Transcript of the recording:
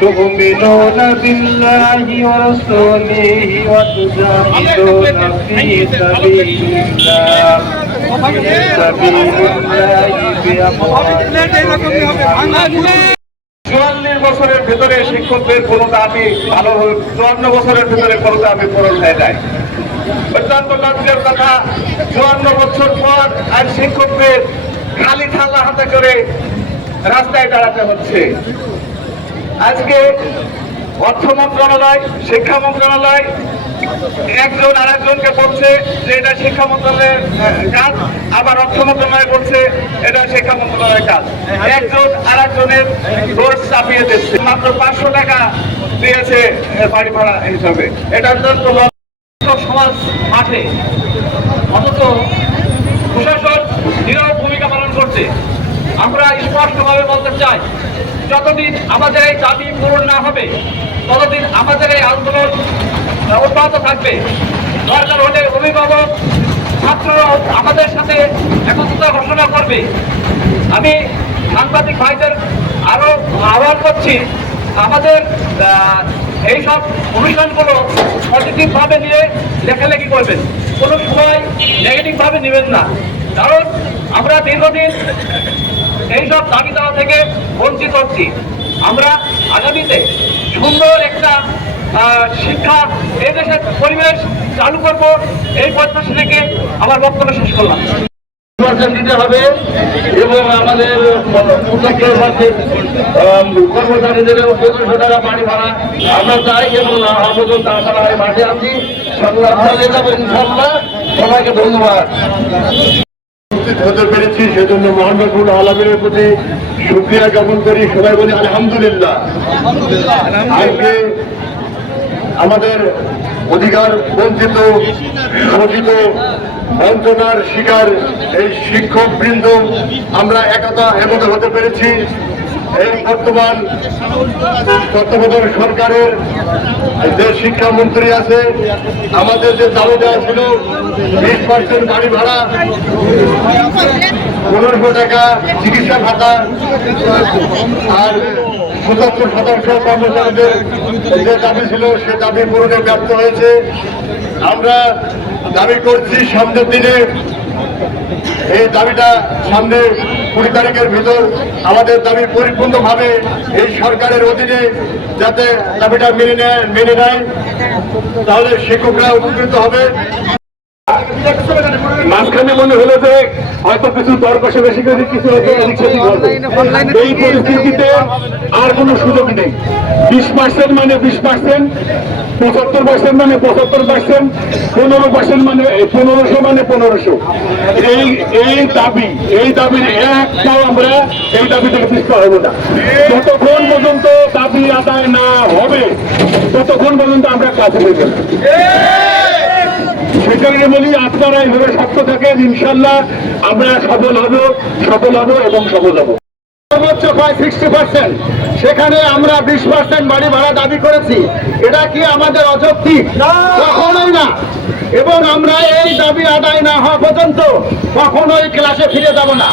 تؤمنون بالله ورسوله وتجاهدون في سبيل الله في سبيل الله بأموالكم চুয়াল্লিশ বছরের ভেতরে শিক্ষকদের কোনো দাবি ভালো চুয়ান্ন বছরের ভেতরে কোনো দাবি পূরণ হয়ে যায় অত্যন্ত লজ্জার কথা চুয়ান্ন বছর পর আজ শিক্ষকদের খালি থালা হাতে করে রাস্তায় দাঁড়াতে হচ্ছে আজকে অর্থ মন্ত্রণালয়, শিক্ষা মন্ত্রণালয়, একজন আর একজনকে বলছে যে এটা শিক্ষা মন্ত্রণালয়ের কাজ, আবার অর্থ মন্ত্রণালয় বলছে এটা শিক্ষা মন্ত্রণালয়ের কাজ। একজন আর একজনের দোষ চাপিয়ে দিচ্ছে। মাত্র পাঁচশো টাকা দিয়েছে বাড়ি ভাড়া হিসাবে। এটা অত্যন্ত সমাজ মাঠে। অথচ প্রশাসন নীরব ভূমিকা পালন করছে। আমরা স্পষ্টভাবে বলতে চাই, যতদিন আমাদের এই দাবি পূরণ না হবে, ততদিন আমাদের এই আন্দোলন অব্যাহত থাকবে। দরকার হলে অভিভাবক ছাত্ররাও আমাদের সাথে একত্রতা ঘোষণা করবে। আমি সাংবাদিক ভাইদের আরও আহ্বান করছি, আমাদের এইসব অনুষ্ঠানগুলো পজিটিভ ভাবে নিয়ে লেখালেখি করবেন। কোনো সময় নেগেটিভ ভাবে নেবেন না। কারণ আমরা দীর্ঘদিন এইসব দাবি দেওয়া থেকে বঞ্চিত হচ্ছি। আমরা আগামীতে সুন্দর একটা শিক্ষা এই দেশের পরিবেশ চালু করব। এই প্রত্যাশা রেখে আমার বক্তব্য শেষ করলাম। হবে এবং আমাদের চাই এবং মাঠে সবাইকে ধন্যবাদ। উপস্থিত হতে পেরেছি সেজন্য মোহাম্মদুল আলমের প্রতি শুক্রিয়া জ্ঞাপন করি। সবাই বলি আলহামদুলিল্লাহ। আজকে আমাদের অধিকার বঞ্চিত শোষিত বঞ্চনার শিকার এই শিক্ষক বৃন্দ আমরা একতা একতা হতে পেরেছি। এই বর্তমান তত্ত্বাবধায়ক সরকারের যে শিক্ষামন্ত্রী আছে, আমাদের যে দাবি দেওয়া ছিল, বিশ পার্সেন্ট গাড়ি ভাড়া, পনেরোশো টাকা চিকিৎসা ভাতা, আর পঁচাত্তর শতাংশ কর্মচারীদের যে দাবি ছিল, সে দাবি পূরণে ব্যর্থ হয়েছে। আমরা দাবি করছি, সামনের দিনে এই দাবিটা সামনে কুড়ি তারিখের ভিতর আমাদের দাবি পরিপূর্ণভাবে এই সরকারের অধীনে যাতে দাবিটা মেনে নেয় মেনে নেয়, তাহলে শিক্ষকরা উপকৃত হবে। মাঝখানে মনে হলো যে হয়তো কিছু দর কষাকষি করে কিছু। এই পরিস্থিতিতে আর কোনো সুযোগ নেই। বিশ পার্সেন্ট মানে বিশ পার্সেন্ট পঁচাত্তর পার্সেন্ট মানে পঁচাত্তর পার্সেন্ট পনেরো পার্সেন্ট মানে পনেরোশো মানে পনেরোশো। এই এই দাবি এই দাবির একটাও আমরা এই দাবি থেকে পিছপা হব না। যতক্ষণ পর্যন্ত দাবি আদায় না হবে ততক্ষণ পর্যন্ত আমরা কাছে নেব কারণে বলি আপনারা এইভাবে শক্ত থাকেন ইনশাল্লাহ আমরা সফল হব সফল হব এবং সফল হব। সর্বোচ্চ প্রায় সিক্সটি পার্সেন্ট সেখানে আমরা বিশ পার্সেন্ট বাড়ি ভাড়া দাবি করেছি। এটা কি আমাদের অযৌক্তিক? কখনোই না। এবং আমরা এই দাবি আদায় না হওয়া পর্যন্ত কখনোই ক্লাসে ফিরে যাব না।